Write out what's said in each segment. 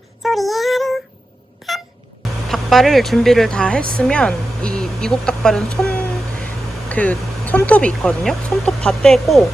소리의 하루. 닭발을 준비를 다 했으면 이 미국 닭발은 손톱이 있거든요. 손톱 다 떼고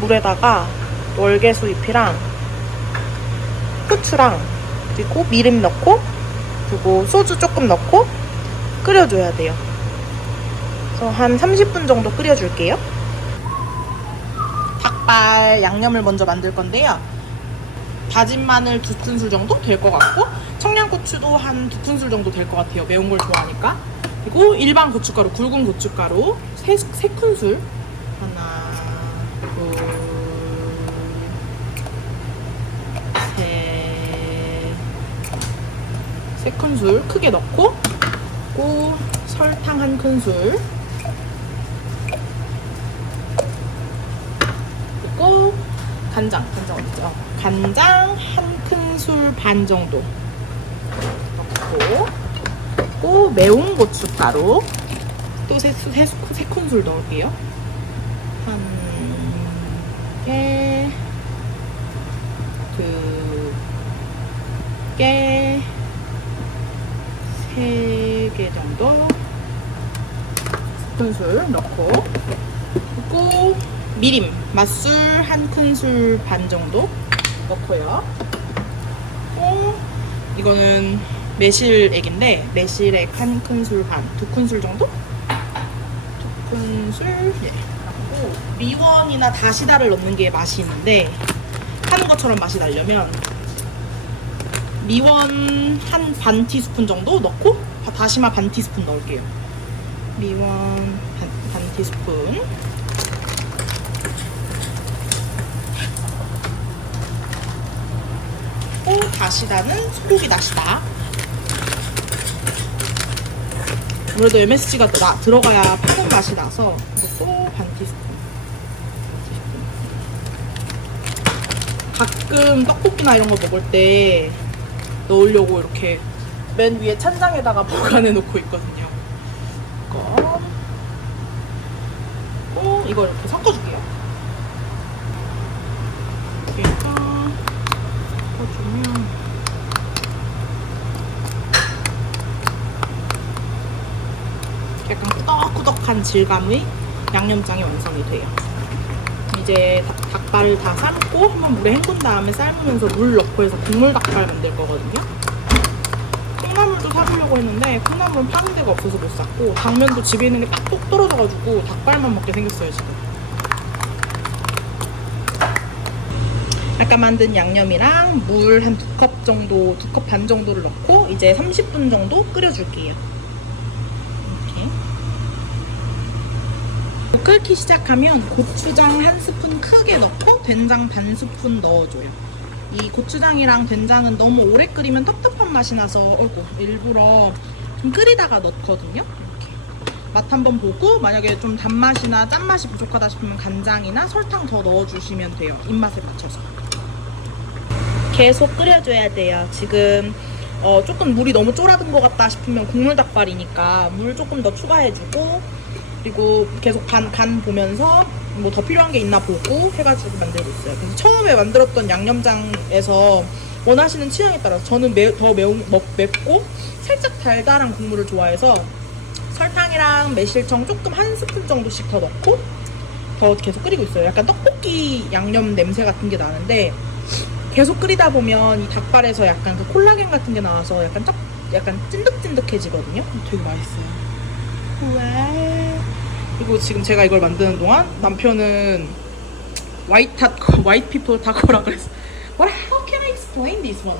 물에다가 월계수 잎이랑 후추랑 그리고 미림 넣고 그리고 소주 조금 넣고 끓여줘야 돼요. 그래서 한 30분 정도 끓여줄게요. 닭발 양념을 먼저 만들 건데요. 다진 마늘 2큰술 정도 될 것 같고 청양고추도 한 2큰술 정도 될 것 같아요. 매운 걸 좋아하니까. 그리고 일반 고춧가루, 굵은 고춧가루 3큰술. 하나, 둘, 셋. 3큰술 크게 넣고 그리고 설탕 1큰술 그리고 간장 어디죠? 간장 1큰술 반 정도 넣고 또 매운 고춧가루 또 3큰술 넣을게요. 한 개, 2개, 3개 정도 2큰술 넣고 그리고 미림, 맛술 1큰술 반 정도 넣고요. 이거는 매실액인데 매실액 1큰술 반, 2큰술 정도? 2큰술, 예. 그리고 미원이나 다시다를 넣는 게 맛이 있는데 하는 것처럼 맛이 나려면 미원 한 반 티스푼 정도 넣고 다시마 반 티스푼 넣을게요. 미원 반 티스푼 다시다는 소고기 다시다. 아무래도 MSG가 들어가야 파는 맛이 나서 이것도 반 티스푼. 가끔 떡볶이나 이런 거 먹을 때 넣으려고 이렇게 맨 위에 찬장에다가 보관해 놓고 있거든요. 이거 이렇게 섞어줄게요. 이렇게 섞어주면 약간 꾸덕꾸덕한 질감의 양념장이 완성이 돼요. 이제 닭발을 다 삶고 한번 물에 헹군 다음에 삶으면서 물 넣고 해서 국물 닭발 만들 거거든요. 콩나물도 사보려고 했는데 콩나물은 파는 데가 없어서 못 샀고 당면도 집에 있는 게 딱 똑 떨어져가지고 닭발만 먹게 생겼어요 지금. 아까 만든 양념이랑 물 한 2컵 정도, 2컵 반 정도를 넣고 이제 30분 정도 끓여줄게요. 끓기 시작하면 고추장 1스푼 크게 넣고 된장 반 스푼 넣어줘요. 이 고추장이랑 된장은 너무 오래 끓이면 텁텁한 맛이 나서 일부러 좀 끓이다가 넣거든요. 이렇게 맛 한번 보고 만약에 좀 단맛이나 짠맛이 부족하다 싶으면 간장이나 설탕 더 넣어주시면 돼요. 입맛에 맞춰서. 계속 끓여줘야 돼요. 지금 조금 물이 너무 쫄아든 것 같다 싶으면 국물 닭발이니까 물 조금 더 추가해주고 그리고 계속 간 보면서 뭐 더 필요한 게 있나 보고 해가지고 만들고 있어요. 그래서 처음에 만들었던 양념장에서 원하시는 취향에 따라서 저는 더 맵고 살짝 달달한 국물을 좋아해서 설탕이랑 매실청 조금 1스푼 정도씩 더 넣고 더 계속 끓이고 있어요. 약간 떡볶이 양념 냄새 같은 게 나는데 계속 끓이다 보면 이 닭발에서 약간 그 콜라겐 같은 게 나와서 약간 찐득찐득해지거든요. 되게 맛있어요. 와. 그리고 지금 제가 이걸 만드는 동안 남편은 white people taco라고 그랬어. How can I explain this one?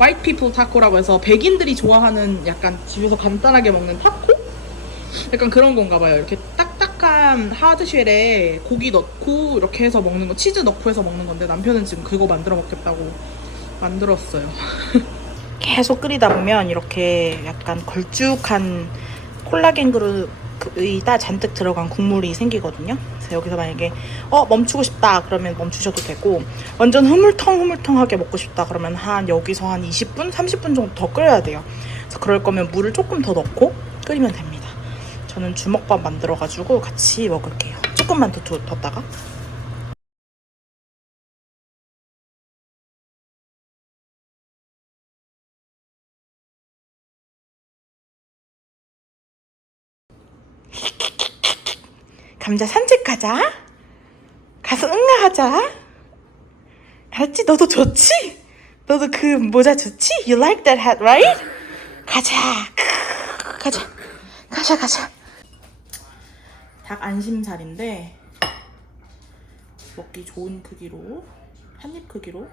White people taco라고 해서 백인들이 좋아하는 약간 집에서 간단하게 먹는 타코? 약간 그런 건가 봐요. 이렇게 딱딱한 하드쉘에 고기 넣고 이렇게 해서 먹는 거, 치즈 넣고 해서 먹는 건데 남편은 지금 그거 만들어 먹겠다고 만들었어요. 계속 끓이다 보면 이렇게 약간 걸쭉한 콜라겐 그루이다 잔뜩 들어간 국물이 생기거든요. 그래서 여기서 만약에 멈추고 싶다 그러면 멈추셔도 되고 완전 흐물텅흐물텅하게 먹고 싶다 그러면 여기서 한 20분, 30분 정도 더 끓여야 돼요. 그래서 그럴 거면 물을 조금 더 넣고 끓이면 됩니다. 저는 주먹밥 만들어가지고 같이 먹을게요. 조금만 더 뒀다가. 감자 산책 가자. 가서 응가하자. 알았지? 너도 좋지? 너도 그 모자 좋지? You like that hat, right? 가자. 가자. 닭 안심살인데 먹기 좋은 크기로 한 입 크기로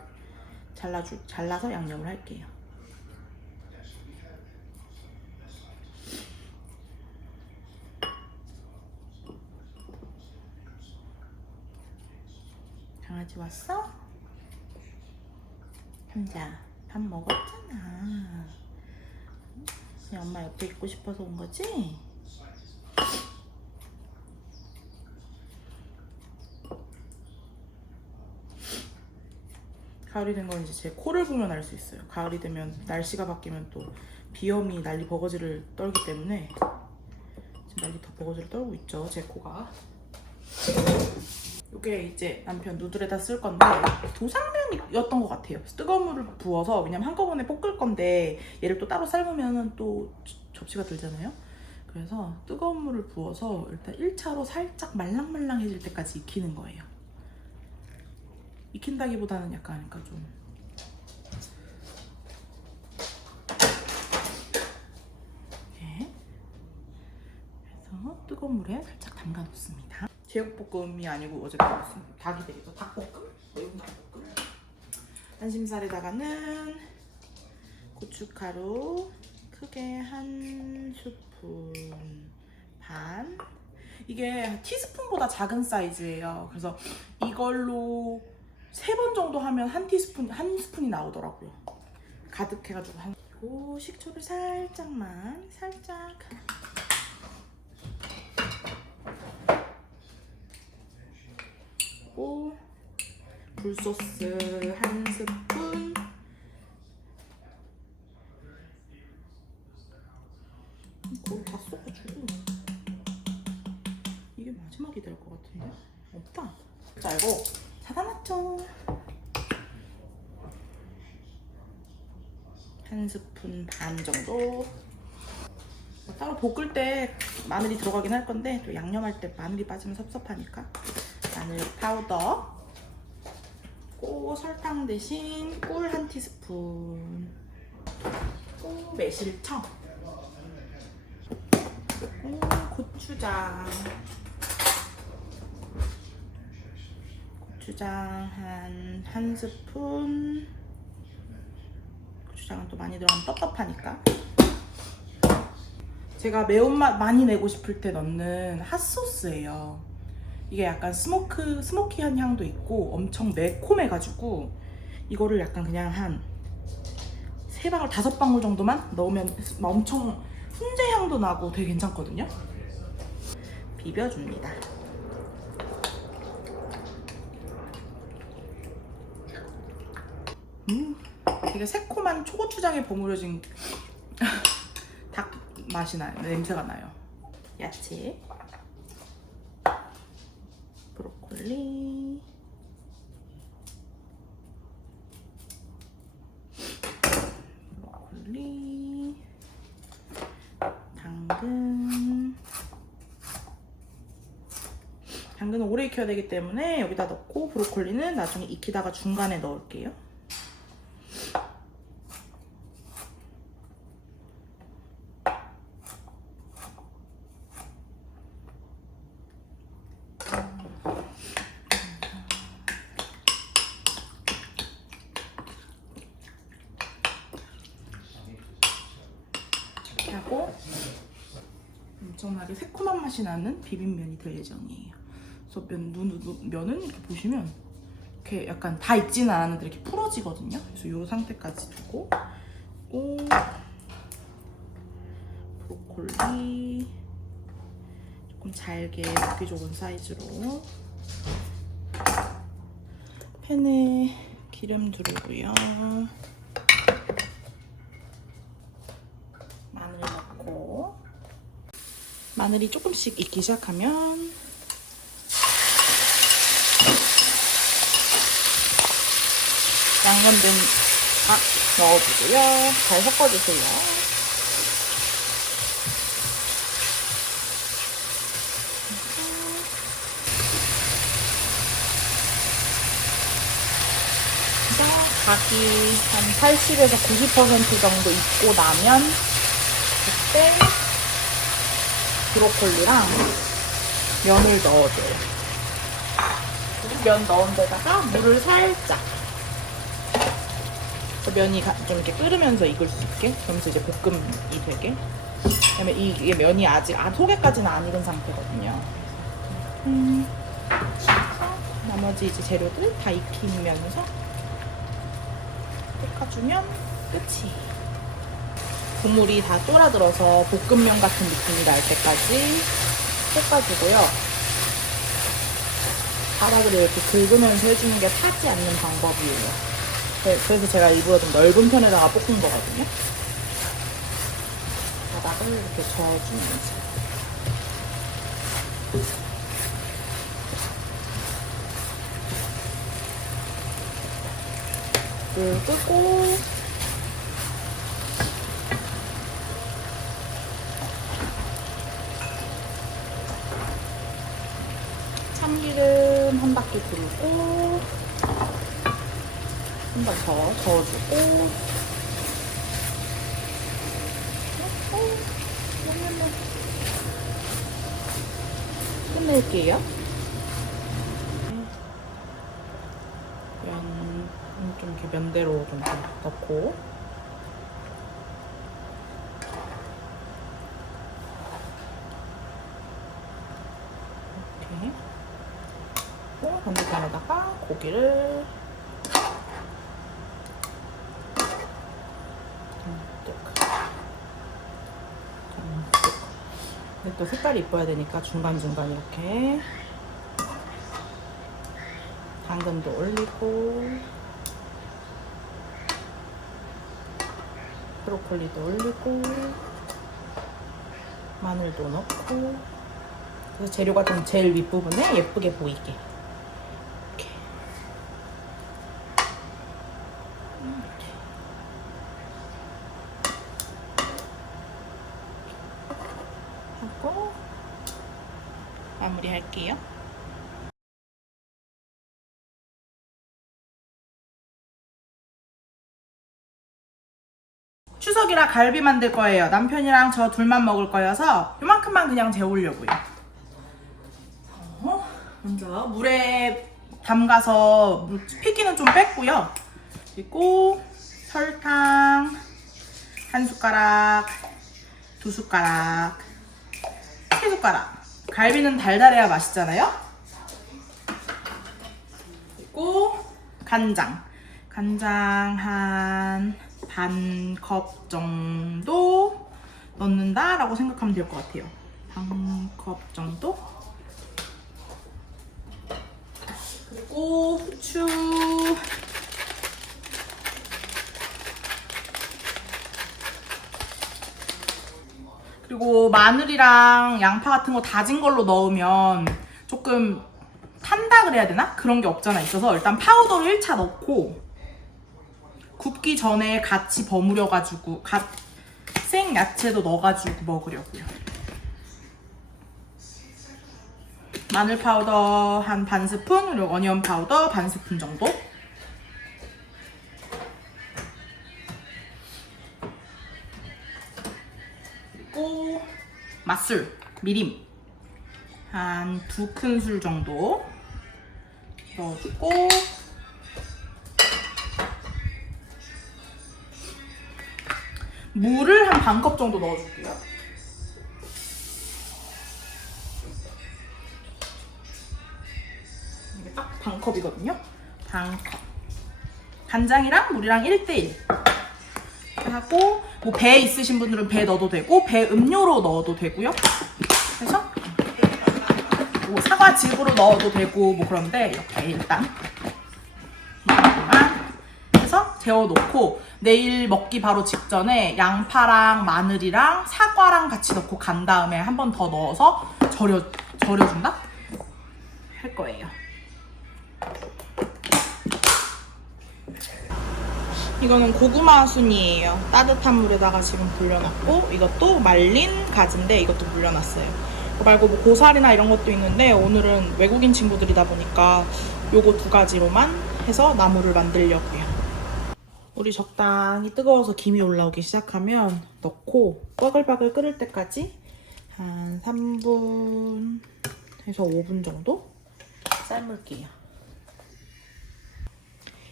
잘라서 양념을 할게요. 강아지 왔어? 현자 밥 먹었잖아. 그냥 엄마 옆에 있고 싶어서 온 거지? 가을이 된 건 이제 제 코를 보면 알 수 있어요. 가을이 되면 날씨가 바뀌면 또 비염이 난리 버거지를 떨기 때문에 지금 난리 더 버거지를 떨고 있죠, 제 코가. 이게 이제 남편 누들에다 쓸 건데 도상면이었던 것 같아요. 뜨거운 물을 부어서, 왜냐면 한꺼번에 볶을 건데 얘를 또 따로 삶으면 또 접시가 들잖아요. 그래서 뜨거운 물을 부어서 일단 1차로 살짝 말랑말랑해질 때까지 익히는 거예요. 익힌다기보다는 약간 그러니까 좀 이렇게 해서 뜨거운 물에 살짝 담가 놓습니다. 제육볶음이 아니고 어제 먹었어요. 닭이 되겠죠. 닭볶음? 매운 닭볶음. 안심살에다가는 고춧가루 크게 한 스푼 반. 이게 티스푼보다 작은 사이즈예요. 그래서 이걸로 3번 정도 하면 한 스푼이 나오더라고요. 가득해가지고 그리고 식초를 살짝 그리고 굴소스 한 스푼. 이걸 다 섞어주고 이게 마지막이 될 것 같은데? 없다. 자, 이거 사다 놨죠. 한 스푼 반 정도. 따로 볶을 때 마늘이 들어가긴 할 건데 또 양념할 때 마늘이 빠지면 섭섭하니까 마늘 파우더. 그리고 설탕 대신 꿀 한 티스푼. 그리고 매실청. 그리고 고추장 한 스푼. 고추장은 또 많이 들어가면 텁텁하니까. 제가 매운맛 많이 내고 싶을 때 넣는 핫소스예요. 이게 약간 스모키한 향도 있고 엄청 매콤해가지고 이거를 약간 그냥 한 3방울, 5방울 정도만 넣으면 엄청 훈제 향도 나고 되게 괜찮거든요. 비벼줍니다. 되게 새콤한 초고추장에 버무려진 닭 맛이 나요. 냄새가 나요. 야채, 브로콜리, 당근은 오래 익혀야 되기 때문에 여기다 넣고 브로콜리는 나중에 익히다가 중간에 넣을게요. 하고 엄청나게 새콤한 맛이 나는 비빔면이 될 예정이에요. 그래서 면은 이렇게 보시면 이렇게 약간 다 익지는 않았는데 이렇게 풀어지거든요. 그래서 이 상태까지 두고 브로콜리 조금 잘게 먹기 좋은 사이즈로 팬에 기름 두르고요. 마늘 넣고 마늘이 조금씩 익기 시작하면 양념된 닭 넣어주고요. 잘 섞어주세요. 닭이 한 80에서 90% 정도 익고 나면 그때 브로콜리랑 면을 넣어줘요. 면 넣은 데다가 물을 살짝. 면이 좀 이렇게 끓으면서 익을 수 있게. 그러면서 이제 볶음이 되게. 그다음에 이게 면이 아직 속에까지는 안 익은 상태거든요. 나머지 이제 재료들 다 익히면서 볶아주면 끝이. 국물이 다 쫄아들어서 볶음면 같은 느낌이 날 때까지 볶아주고요. 바닥을 이렇게 긁으면서 해주는 게 타지 않는 방법이에요. 그래서 제가 일부러 좀 넓은 편에다가 볶은 거거든요. 바닥을 이렇게 저어주면서. 불 끄고 참기름 한 바퀴 돌고 한 번 더 저어주고 끝낼게요. 좀 이렇게 면대로 좀 넣고 이렇게 반대편에다가 고기를 근데 또 색깔이 이뻐야 되니까 중간중간 이렇게 당근도 올리고 브로콜리도 올리고 마늘도 넣고 그래서 재료가 좀 제일 윗부분에 예쁘게 보이게 이렇게 하고 마무리 할게요. 추석이라 갈비 만들 거예요. 남편이랑 저 둘만 먹을 거여서 요만큼만 그냥 재우려고요. 먼저 물에 담가서 피기는 좀 뺐고요. 그리고 설탕 한 숟가락, 두 숟가락, 세 숟가락. 갈비는 달달해야 맛있잖아요. 그리고 간장 한 반 컵 정도 넣는다라고 생각하면 될 것 같아요. 반 컵 정도. 그리고 후추 그리고 마늘이랑 양파 같은 거 다진 걸로 넣으면 조금 탄다 그래야 되나? 그런 게 없잖아 있어서 일단 파우더를 1차 넣고 굽기 전에 같이 버무려가지고 생 야채도 넣어가지고 먹으려고요. 마늘 파우더 한 반 스푼, 그리고 어니언 파우더 반 스푼 정도. 그리고 맛술, 미림 한 2큰술 정도 넣어주고 물을 한 반 컵 정도 넣어줄게요. 이게 딱 반 컵이거든요. 반 컵. 간장이랑 물이랑 1대1 하고 뭐 배 있으신 분들은 배 넣어도 되고 배 음료로 넣어도 되고요. 그래서 뭐 사과즙으로 넣어도 되고 뭐 그런데 이렇게 일단 해서 재워놓고 내일 먹기 바로 직전에 양파랑 마늘이랑 사과랑 같이 넣고 간 다음에 한 번 더 넣어서 절여준다? 할 거예요. 이거는 고구마 순이에요. 따뜻한 물에다가 지금 불려놨고 이것도 말린 가지인데 이것도 불려놨어요. 이거 말고 뭐 고사리나 이런 것도 있는데 오늘은 외국인 친구들이다 보니까 요거 2가지로만 해서 나물을 만들려고요. 물이 적당히 뜨거워서 김이 올라오기 시작하면 넣고 바글바글 끓을 때까지 한 3분에서 5분 정도 삶을게요.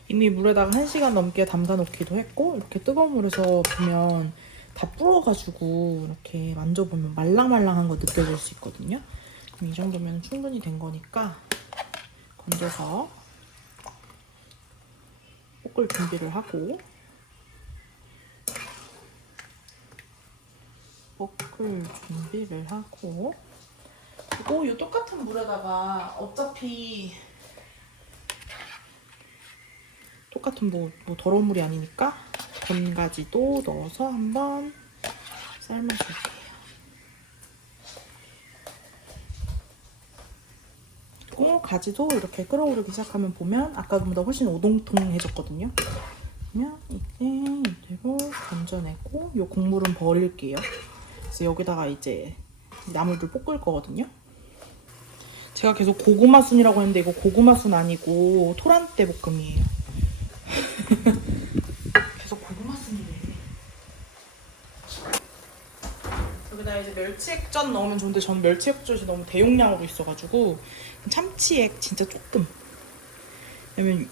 이미 물에다가 1시간 넘게 담가 놓기도 했고 이렇게 뜨거운 물에서 보면 다 불어가지고 이렇게 만져보면 말랑말랑한 거 느껴질 수 있거든요. 그럼 이 정도면 충분히 된 거니까 건져서 볶을 준비를 하고 그리고 이 똑같은 물에다가 어차피 똑같은 뭐 더러운 물이 아니니까 건가지도 넣어서 한번 삶아줄게요. 그리고 가지도 이렇게 끓어오르기 시작하면 보면 아까보다 훨씬 오동통해졌거든요. 그러면 이제 이대로 건져내고 이 국물은 버릴게요. 그래서 여기다가 이제 나물들 볶을 거거든요. 제가 계속 고구마순이라고 했는데 이거 고구마순 아니고 토란대 볶음이에요. 계속 고구마순이래. 여기다 이제 멸치액젓 넣으면 좋은데 저는 멸치액젓이 너무 대용량으로 있어가지고 참치액 진짜 조금. 왜냐면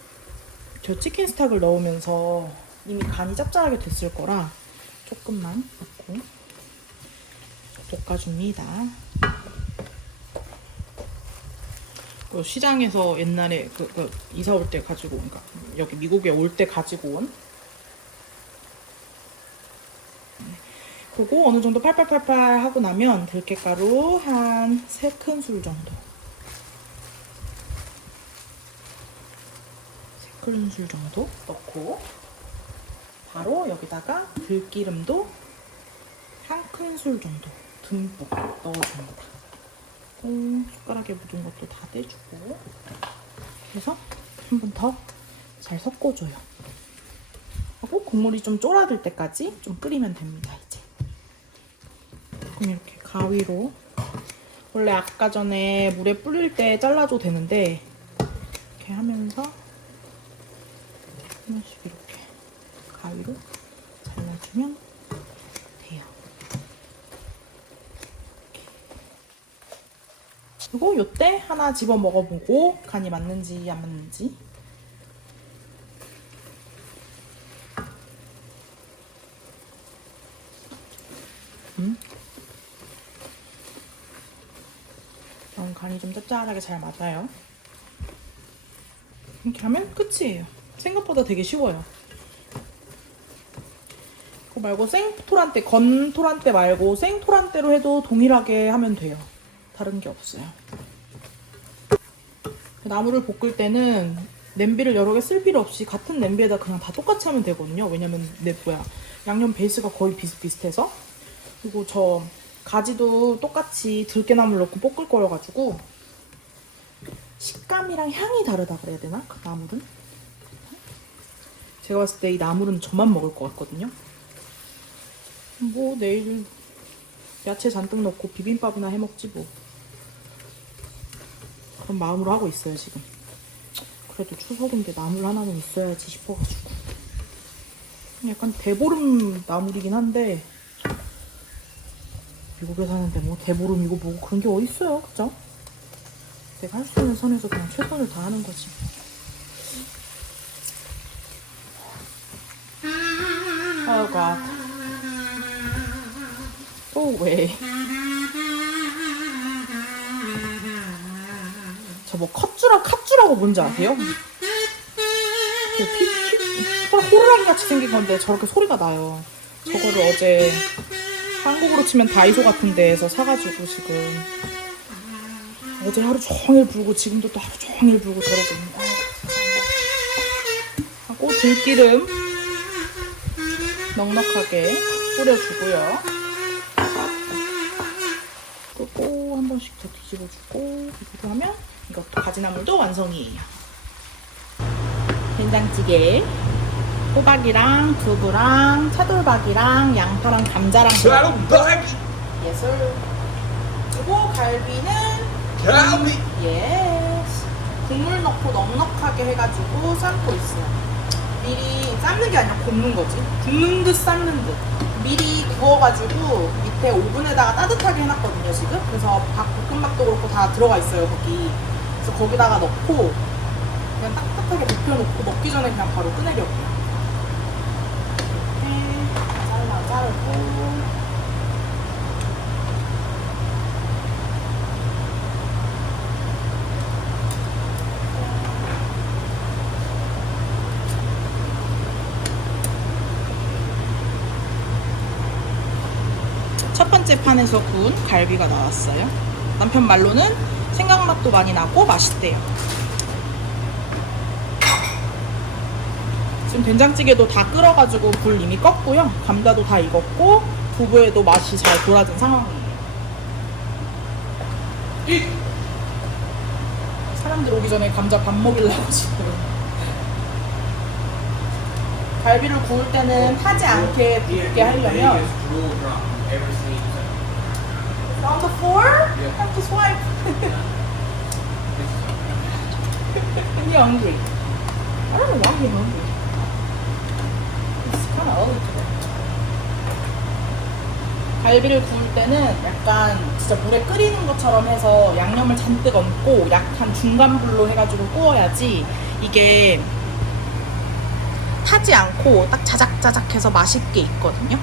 저 치킨 스탁을 넣으면서 이미 간이 짭짤하게 됐을 거라 조금만 넣고 볶아줍니다. 시장에서 옛날에 이사 올 때 가지고 온, 그러니까 여기 미국에 올 때 가지고 온. 그리고 어느 정도 팔팔팔팔 하고 나면 들깨가루 한 3큰술 정도. 3큰술 정도 넣고 바로 여기다가 들기름도 1큰술 정도 듬뿍 넣어줍니다. 숟가락에 묻은 것도 다 떼주고 그래서 한 번 더 잘 섞어줘요. 하고 국물이 좀 쫄아들 때까지 좀 끓이면 됩니다. 이제 그럼 이렇게 가위로 원래 아까 전에 물에 불릴 때 잘라줘도 되는데 이렇게 하면서 하나씩 이렇게 가위로 잘라주면 돼요. 그리고 요때 하나 집어 먹어보고 간이 맞는지 안 맞는지. 간이 좀 짭짤하게 잘 맞아요. 이렇게 하면 끝이에요. 생각보다 되게 쉬워요. 그거 말고 생토란대, 건토란대 말고 생토란대로 해도 동일하게 하면 돼요. 다른 게 없어요. 나물을 볶을 때는 냄비를 여러 개 쓸 필요 없이 같은 냄비에다 그냥 다 똑같이 하면 되거든요. 왜냐면 양념 베이스가 거의 비슷비슷해서. 그리고 저 가지도 똑같이 들깨나물 넣고 볶을 거여가지고 식감이랑 향이 다르다 그래야 되나? 그 나물은? 제가 봤을 때 이 나물은 저만 먹을 것 같거든요. 뭐 내일 야채 잔뜩 넣고 비빔밥이나 해먹지 뭐. 그런 마음으로 하고 있어요 지금. 그래도 추석인데 나물 하나는 있어야지 싶어가지고. 약간 대보름 나물이긴 한데 미국에 사는데 뭐 대보름이고 뭐고 그런 게 어딨어요, 그죠? 내가 할 수 있는 선에서 그냥 최선을 다하는 거지. Oh God. 또 왜? 저 뭐 컷주라고 뭔지 아세요? 호루라기 같이 생긴 건데 저렇게 소리가 나요. 저거를 어제 한국으로 치면 다이소 같은 데에서 사가지고 지금 어제 하루 종일 불고 지금도 또 하루 종일 불고 저러고 있는 거예요. 하고 들기름 넉넉하게 뿌려주고요. 그리고 한 번씩 더 뒤집어주고 이렇게 하면 이것도 가지나물도 완성이에요. 된장찌개 호박이랑 두부랑 차돌박이랑 양파랑 감자랑 예술. 그리고 갈비는 예스 국물 넣고 넉넉하게 해가지고 삶고 있어요. 미리 삶 삶는 게 아니라 굽는 거지. 굽는 듯 삶는 듯. 미리 구워가지고 밑에 오븐에다가 따뜻하게 해놨거든요, 지금. 그래서 볶음밥도 그렇고 다 들어가 있어요, 거기. 그래서 거기다가 넣고 그냥 따뜻하게 데펴놓고 먹기 전에 그냥 바로 꺼내려고요. 이렇게 자르고. 첫 번째 판에서 구운 갈비가 나왔어요. 남편 말로는 생강맛도 많이 나고 맛있대요. 지금 된장찌개도 다 끓어가지고 불 이미 껐고요. 감자도 다 익었고 두부에도 맛이 잘 돌아진 상황이에요. 사람들 오기 전에 감자 밥 먹이려고 지금. 갈비를 구울 때는 타지 않게 굽게 하려면 on the floor? Yeah. Have to swipe. And you're hungry. I don't know why you're hungry. It's kind of early today. 갈비를 구울 때는 약간 진짜 물에 끓이는 것처럼 해서 양념을 잔뜩 얹고 약한 중간 불로 해가지고 구워야지 이게 타지 않고 딱 자작자작해서 맛있게 익거든요.